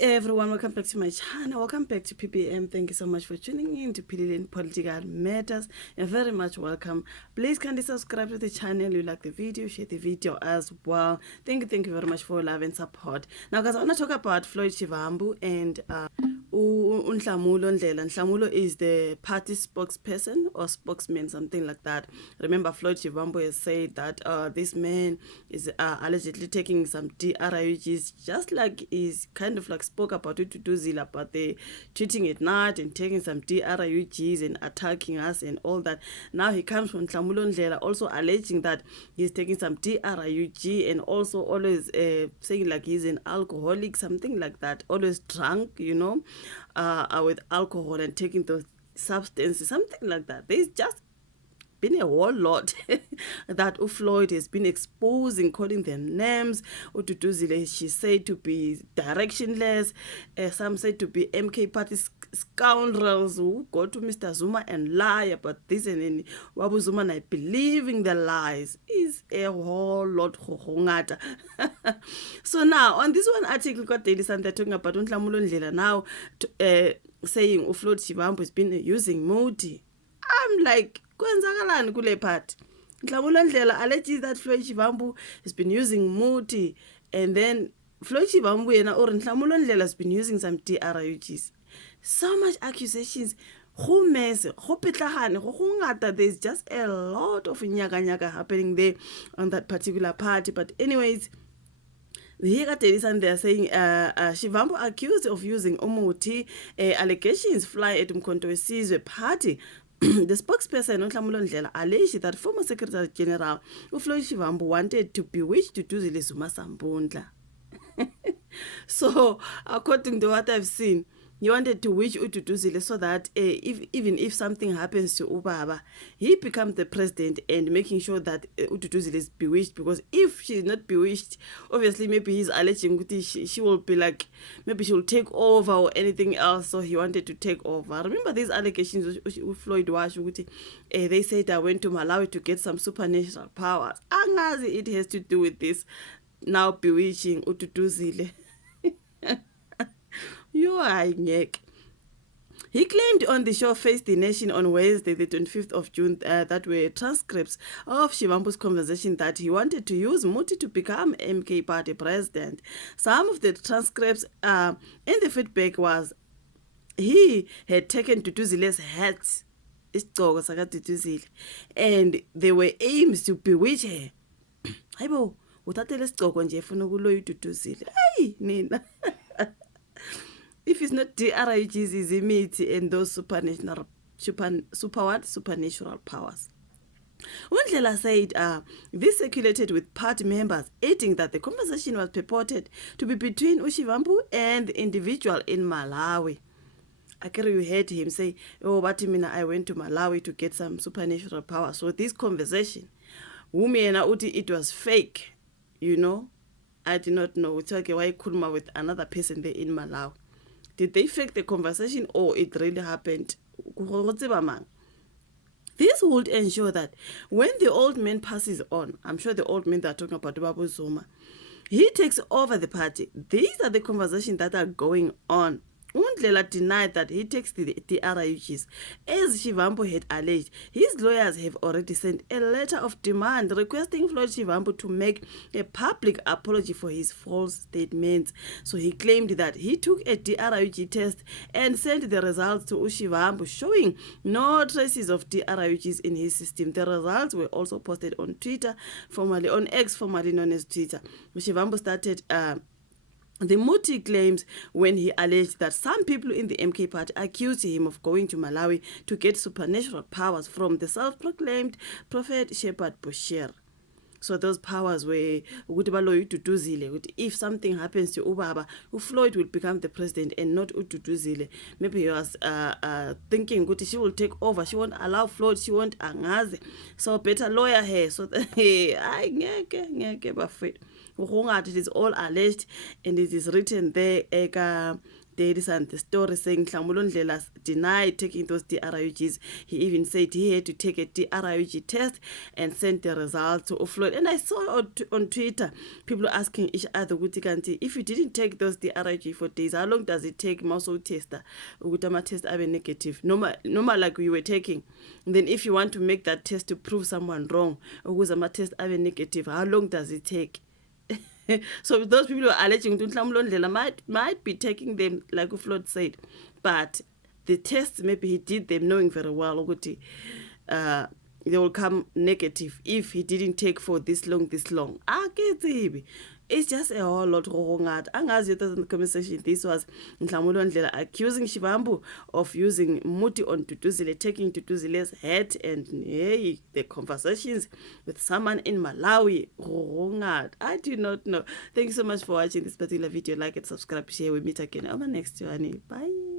everyone, welcome back to my channel. Welcome back to PPM. Thank you so much for tuning in to Pililin Political Matters. You're very much welcome. Please kindly subscribe to the channel. You like the video, share the video as well. Thank you very much for your love and support. Now guys, I want to talk about Floyd Shivambu and Nhlanhla Ndlela. Nhlanhla is the party spokesperson or spokesman, something like that. Remember, Floyd Shivambu has said that this man is allegedly taking some DRIUGs, just like he's kind of like spoke about Ututuzila, but they treating it not and taking some DRIUGs and attacking us and all that. Now he comes from Nhlanhla Ndlela also alleging that he's taking some DRIUG and also always saying like he's an alcoholic, something like that, always drunk, you know, with alcohol and taking those substances, something like that. There's just been a whole lot that Floyd has been exposing, calling them names. Ututuzile, she said to be directionless. Some said to be MK party scoundrels who go to Mr. Zuma and lie about this and then Wabu Zuma and I believing the lies is a whole lot. So now on this one article got Daily Sun, they're talking about Nhlanhla Ndlela now saying Floyd Shivambu has been using Modi. I'm like, kwenzakalani kule part? Nhlanhla Ndlela alleges that Floyd Shivambu has been using Muti, and then Floyd Shivambu yena or Nhlanhla Ndlela has been using some DRIUGs. So much accusations. There's just a lot of nyaka happening there on that particular party. But anyways, here at and they're saying Shivambu accused of using Umuti, allegations fly at Umkhonto weSizwe party. The spokesperson Nhlanhla Ndlela alleged that former Secretary General Floyd Shivambu wanted to bewitch Duduzile Zuma Sambundla. So, according to what I've seen, he wanted to wish Ududuzile so that even if something happens to Ubaba, he becomes the president and making sure that Ududuzile is bewitched, because if she's not bewitched, obviously maybe he's alleging she will be like, maybe she will take over or anything else, so he wanted to take over. Remember these allegations with Floyd Wash, they said I went to Malawi to get some supernatural powers. Angazi it has to do with this now bewitching Ududuzile. You are Nyek. He claimed on the show Face the Nation on Wednesday, the 25th of June, that were transcripts of Shivambu's conversation that he wanted to use Muti to become MK party president. Some of the transcripts in the feedback was he had taken Duduzile's hats, and they were aims to bewitch her. Hayibo, uthathele isigcoko nje efuna ukuloya uDuduzile. Hey, nina. If it's not DRIGs, is imiti and those supernatural powers. Ndlela said this circulated with party members, adding that the conversation was purported to be between Shivambu and the individual in Malawi. You heard him say, oh, but I went to Malawi to get some supernatural power. So this conversation, it was fake, you know. I did not know. It's okay, why Kulma with another person there in Malawi. Did they fake the conversation or it really happened? This would ensure that when the old man passes on, I'm sure the old man they're talking about Babu Zuma, he takes over the party. These are the conversations that are going on. Ndlela denied that he takes the DRIUGs. As Shivambu had alleged, his lawyers have already sent a letter of demand requesting Floyd Shivambu to make a public apology for his false statements. So he claimed that he took a DRIUG test and sent the results to Shivambu, showing no traces of DRIUGs in his system. The results were also posted on Twitter, formerly on X, formerly known as Twitter. Shivambu started the Muti claims when he alleged that some people in the MK party accused him of going to Malawi to get supernatural powers from the self-proclaimed prophet Shepherd Bushir. So those powers were if something happens to Ubaba, Floyd will become the president and not Ududuzile. Maybe he was thinking she will take over, she won't allow Floyd, she won't angaze. So better lawyer her so that it is all alleged and it is written there Daily Sun the story saying Nhlanhla Ndlela denied taking those DRUGs. He even said he had to take a DRUG test and send the result to Floyd. And I saw on Twitter people asking each other, if you didn't take those DRUG for days, how long does it take muscle tester test abe negative? Normal like we were taking. And then if you want to make that test to prove someone wrong, test abe negative, how long does it take? So those people who are alleging Nhlanhla might be taking them, like Floyd said, but the tests, maybe he did them knowing very well they will come negative if he didn't take for this long. It's just a whole lot wrong. Angazi in the conversation. This was Nhlanhla Ndlela accusing Shivambu of using muti on Duduzile, taking Duduzile's head, and the conversations with someone in Malawi. Wrong. I do not know. Thank you so much for watching this particular video. Like it, subscribe, share. We meet again on my next one. Bye.